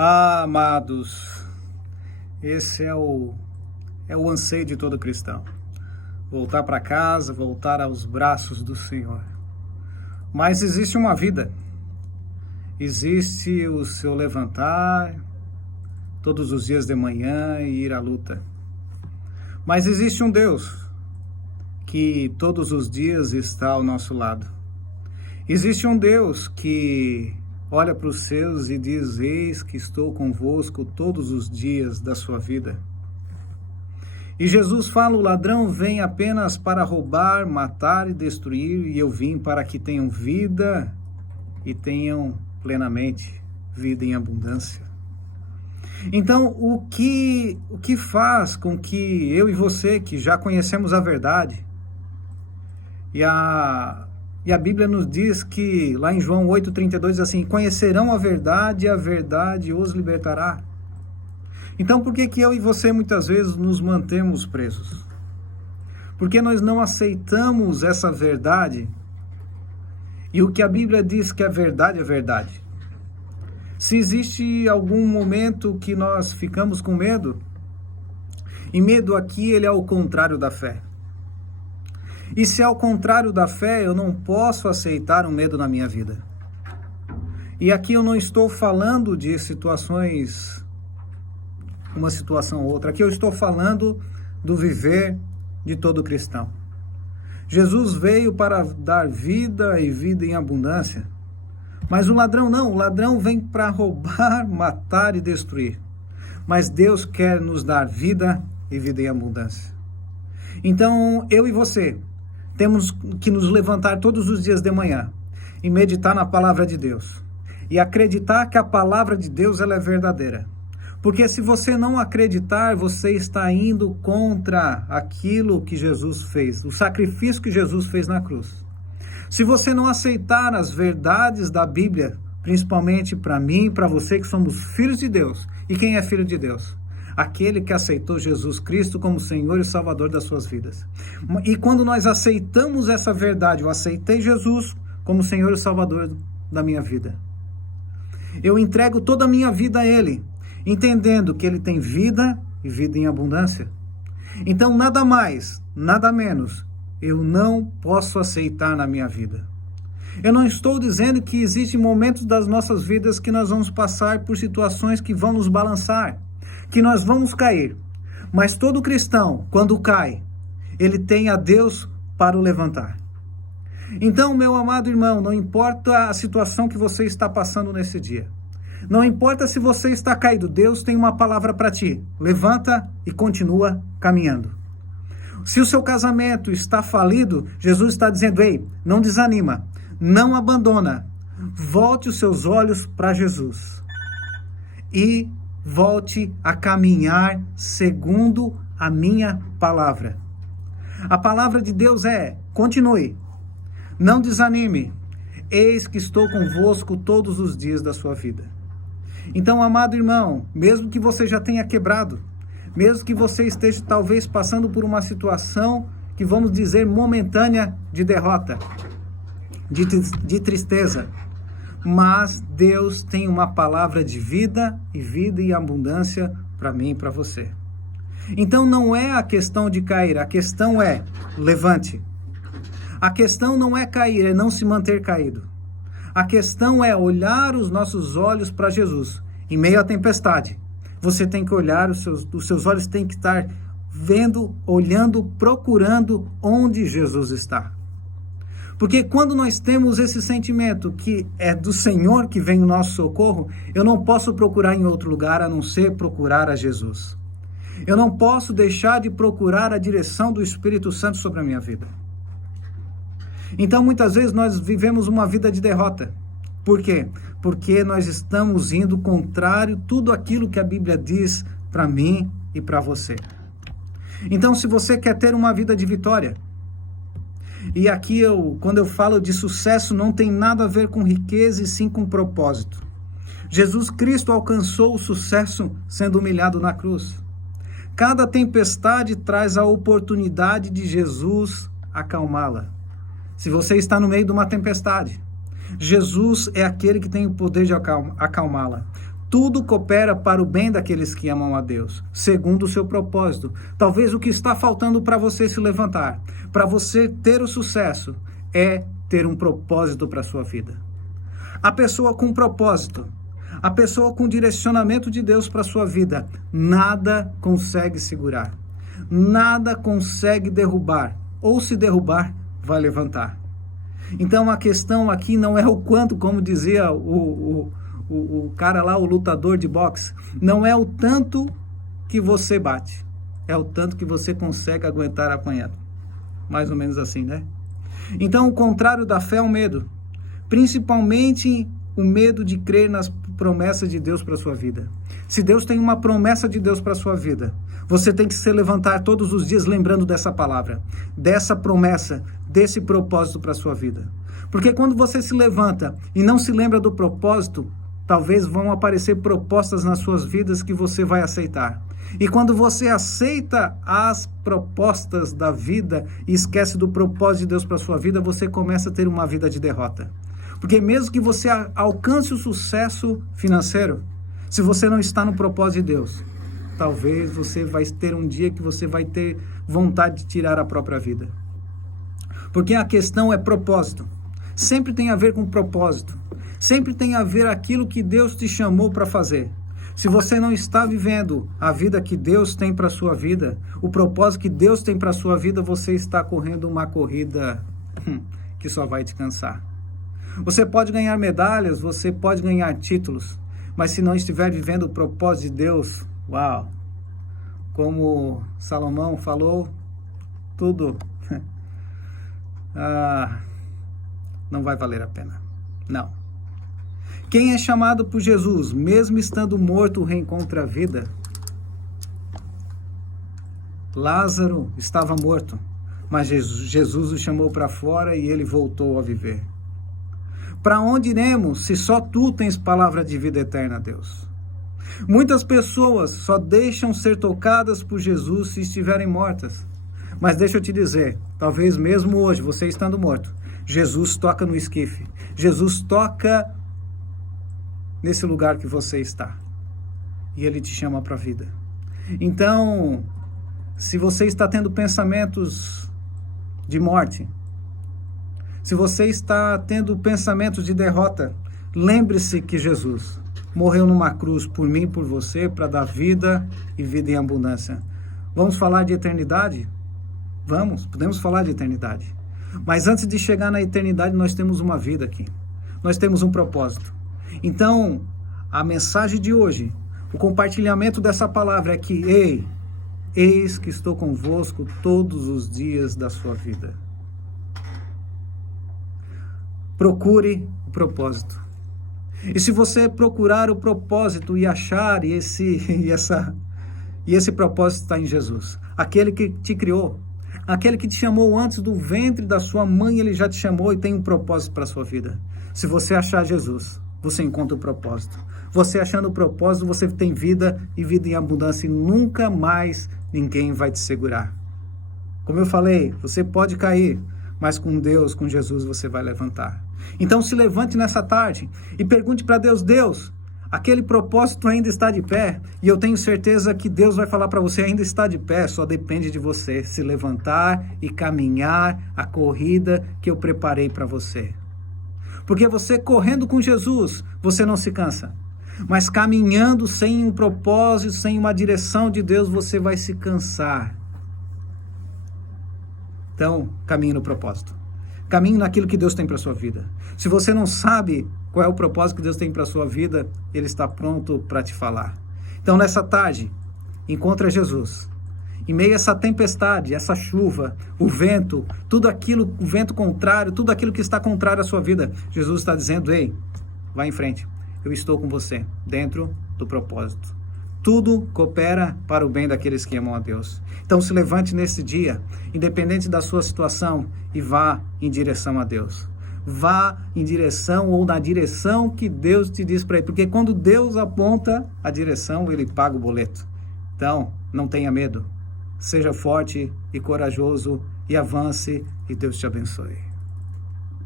Ah, amados, esse é o anseio de todo cristão. Voltar para casa, voltar aos braços do Senhor. Mas existe uma vida. Existe o seu levantar todos os dias de manhã e ir à luta. Mas existe um Deus que todos os dias está ao nosso lado. Existe um Deus que olha para os seus e diz: eis que estou convosco todos os dias da sua vida. E Jesus fala: o ladrão vem apenas para roubar, matar e destruir, e eu vim para que tenham vida e tenham plenamente vida em abundância. Então, o que faz com que eu e você, que já conhecemos a verdade, e a Bíblia nos diz que, lá em João 8,32, diz assim: conhecerão a verdade os libertará. Então, por que eu e você muitas vezes nos mantemos presos? Porque nós não aceitamos essa verdade, e o que a Bíblia diz que é verdade é verdade. Se existe algum momento que nós ficamos com medo, e medo aqui ele é o contrário da fé. E se é o contrário da fé, eu não posso aceitar um medo na minha vida. E aqui eu não estou falando de situações, uma situação ou outra. Aqui eu estou falando do viver de todo cristão. Jesus veio para dar vida e vida em abundância. Mas o ladrão não, o ladrão vem para roubar, matar e destruir. Mas Deus quer nos dar vida e vida em abundância. Então, eu e você temos que nos levantar todos os dias de manhã e meditar na palavra de Deus. E acreditar que a palavra de Deus ela é verdadeira. Porque se você não acreditar, você está indo contra aquilo que Jesus fez, o sacrifício que Jesus fez na cruz. Se você não aceitar as verdades da Bíblia, principalmente para mim e para você que somos filhos de Deus. E quem é filho de Deus? Aquele que aceitou Jesus Cristo como Senhor e Salvador das suas vidas. E quando nós aceitamos essa verdade, eu aceitei Jesus como Senhor e Salvador da minha vida. Eu entrego toda a minha vida a Ele, entendendo que Ele tem vida e vida em abundância. Então, nada mais, nada menos, eu não posso aceitar na minha vida. Eu não estou dizendo que existem momentos das nossas vidas que nós vamos passar por situações que vão nos balançar, que nós vamos cair. Mas todo cristão, quando cai, ele tem a Deus para o levantar. Então, meu amado irmão, não importa a situação que você está passando nesse dia. Não importa se você está caído, Deus tem uma palavra para ti. Levanta e continua caminhando. Se o seu casamento está falido, Jesus está dizendo: ei, não desanima, não abandona. Volte os seus olhos para Jesus. E volte a caminhar segundo a minha palavra. A palavra de Deus é: continue, não desanime. Eis que estou convosco todos os dias da sua vida. Então, amado irmão, mesmo que você já tenha quebrado, mesmo que você esteja talvez passando por uma situação que vamos dizer momentânea de derrota, de tristeza, mas Deus tem uma palavra de vida e abundância para mim e para você. Então não é a questão de cair, a questão é: levante. A questão não é cair, é não se manter caído. A questão é olhar os nossos olhos para Jesus em meio à tempestade. Você tem que olhar, os seus olhos têm que estar vendo, olhando, procurando onde Jesus está. Porque quando nós temos esse sentimento que é do Senhor que vem o nosso socorro, eu não posso procurar em outro lugar a não ser procurar a Jesus. Eu não posso deixar de procurar a direção do Espírito Santo sobre a minha vida. Então, muitas vezes nós vivemos uma vida de derrota. Por quê? Porque nós estamos indo contrário tudo aquilo que a Bíblia diz para mim e para você. Então, se você quer ter uma vida de vitória, e aqui quando eu falo de sucesso, não tem nada a ver com riqueza e sim com propósito. Jesus Cristo alcançou o sucesso sendo humilhado na cruz. Cada tempestade traz a oportunidade de Jesus acalmá-la. Se você está no meio de uma tempestade, Jesus é aquele que tem o poder de acalmá-la. Tudo coopera para o bem daqueles que amam a Deus, segundo o seu propósito. Talvez o que está faltando para você se levantar, para você ter o sucesso, é ter um propósito para a sua vida. A pessoa com propósito, a pessoa com direcionamento de Deus para a sua vida, nada consegue segurar, nada consegue derrubar, ou se derrubar, vai levantar. Então a questão aqui não é o quanto, como dizia o cara lá, o lutador de boxe, não é o tanto que você bate, é o tanto que você consegue aguentar apanhando. Mais ou menos assim, né? Então o contrário da fé é o medo, principalmente o medo de crer nas promessas de Deus para a sua vida. Se Deus tem uma promessa de Deus para a sua vida, você tem que se levantar todos os dias lembrando dessa palavra, dessa promessa, desse propósito para a sua vida. Porque quando você se levanta e não se lembra do propósito, talvez vão aparecer propostas nas suas vidas que você vai aceitar. E quando você aceita as propostas da vida e esquece do propósito de Deus para a sua vida, você começa a ter uma vida de derrota. Porque mesmo que você alcance o sucesso financeiro, se você não está no propósito de Deus, talvez você vai ter um dia que você vai ter vontade de tirar a própria vida. Porque a questão é propósito. Sempre tem a ver com propósito. Sempre tem a ver aquilo que Deus te chamou para fazer. Se você não está vivendo a vida que Deus tem para a sua vida, o propósito que Deus tem para a sua vida, você está correndo uma corrida que só vai te cansar. Você pode ganhar medalhas, você pode ganhar títulos, mas se não estiver vivendo o propósito de Deus, uau! Como Salomão falou, tudo não vai valer a pena. Não. Quem é chamado por Jesus, mesmo estando morto, reencontra a vida? Lázaro estava morto, mas Jesus o chamou para fora e ele voltou a viver. Para onde iremos se só tu tens palavra de vida eterna, Deus? Muitas pessoas só deixam ser tocadas por Jesus se estiverem mortas. Mas deixa eu te dizer, talvez mesmo hoje, você estando morto, Jesus toca no esquife. Jesus toca nesse lugar que você está. E Ele te chama para a vida. Então, se você está tendo pensamentos de morte, se você está tendo pensamentos de derrota, lembre-se que Jesus morreu numa cruz por mim e por você para dar vida e vida em abundância. Vamos falar de eternidade? Vamos, podemos falar de eternidade. Mas antes de chegar na eternidade, nós temos uma vida aqui. Nós temos um propósito. Então, a mensagem de hoje, o compartilhamento dessa palavra é que, eis que estou convosco todos os dias da sua vida. Procure o propósito. E se você procurar o propósito e achar, e esse propósito está em Jesus, aquele que te criou, aquele que te chamou antes do ventre da sua mãe, ele já te chamou e tem um propósito para a sua vida. Se você achar Jesus, você encontra o propósito. Você achando o propósito, você tem vida e vida em abundância e nunca mais ninguém vai te segurar. Como eu falei, você pode cair, mas com Deus, com Jesus, você vai levantar. Então se levante nessa tarde e pergunte para Deus, Deus, aquele propósito ainda está de pé? E eu tenho certeza que Deus vai falar para você, ainda está de pé, só depende de você se levantar e caminhar a corrida que eu preparei para você. Porque você correndo com Jesus, você não se cansa. Mas caminhando sem um propósito, sem uma direção de Deus, você vai se cansar. Então, caminhe no propósito. Caminhe naquilo que Deus tem para a sua vida. Se você não sabe qual é o propósito que Deus tem para a sua vida, Ele está pronto para te falar. Então, nessa tarde, encontra Jesus. Em meio a essa tempestade, essa chuva, o vento, tudo aquilo, o vento contrário, tudo aquilo que está contrário à sua vida, Jesus está dizendo, ei, vá em frente. Eu estou com você, dentro do propósito. Tudo coopera para o bem daqueles que amam a Deus. Então se levante nesse dia, independente da sua situação, e vá em direção a Deus. Vá em direção ou na direção que Deus te diz para ir. Porque quando Deus aponta a direção, Ele paga o boleto. Então, não tenha medo. Seja forte e corajoso e avance e Deus te abençoe.